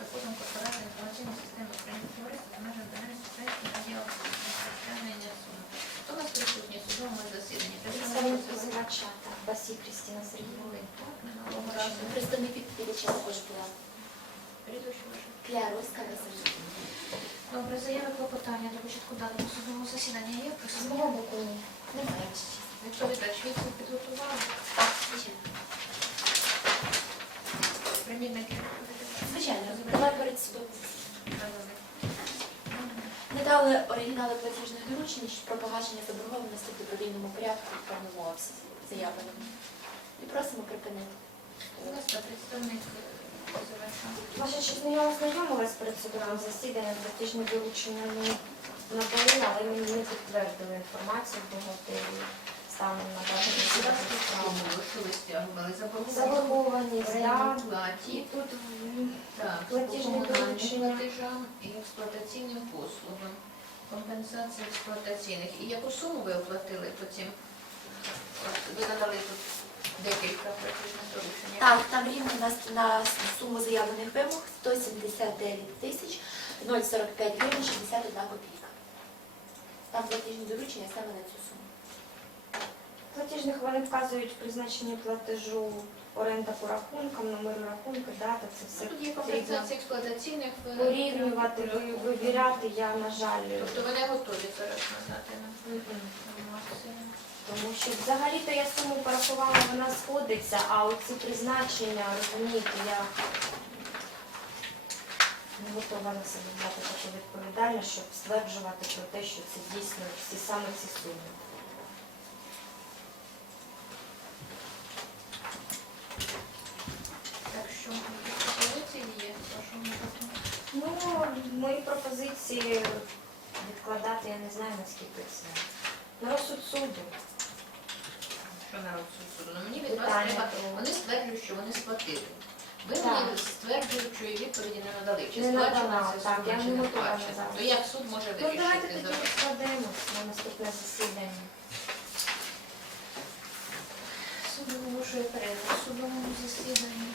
законом корпорації Басі Крістіна Сергійовна. Представник відповідача також була. Прізвище ваше. Добре, заяви про до початку даного судового засідання є? З мого боку ні. Немає. Відповідач відповідь підготували. Звичайно. Примірники. Звичайно, давай перед судом. Не дали оригінали платіжних доручень про погашення заборгованості в добровільному порядку в повному обсязі заявленому. І просимо припинити. Будь ласка, представник е. Ваша чесно, я ознайомилась перед судовим засіданням, платіжні доручення ми надали, але мені не підтвердили інформацію бухгалтерії станом на даний стягували? Заборгованість да. І тут Так, Платіжні доручення. платежам і експлуатаційним послугам. Компенсація експлуатаційних. І яку суму ви оплатили потім? От ви надали тут декілька платіжних доручень. Так, там рівно на, на суму заявлених вимог 179 тисяч 045 гривень 61 копійка. Там платіжні доручення саме на цю суму. Платіжних вони вказують призначення платежу оренда по рахункам, номеру рахунку, дата, це все Тут є компенсація експлуатаційних. порівнювати, ви- вивіряти, я, на жаль, Тобто вони готові зараз надати нам інформацію. Тому що взагалі-то я суму порахувала, вона сходиться, а оці призначення, розумієте, я не готова на себе взяти таку відповідальність, щоб стверджувати про те, що це дійсно всі саме ці суми. Так що якісь пропозиції є в вашому випадку? Ну, мої пропозиції відкладати, я не знаю наскільки це. На розсуд суду. Що народ суду? Ну мені від вас Питання треба. Вони стверджують, що вони сплатили. Ви Так. мені стверджуючої відповіді не надали. Чи Не сплачено це так, сума, я чи не не готова сплачено? зараз. То як суд може Ну, давайте вирішити тоді за вас? відкладемо на наступне засідання. Суд оголошує перерву в судовому засіданні.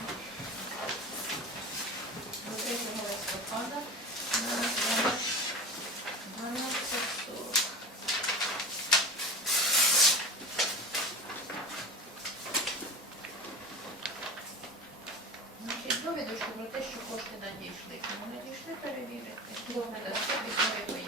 довідочку про те, що кошти надійшли. Тому надійшли перевірити. Добре. Е,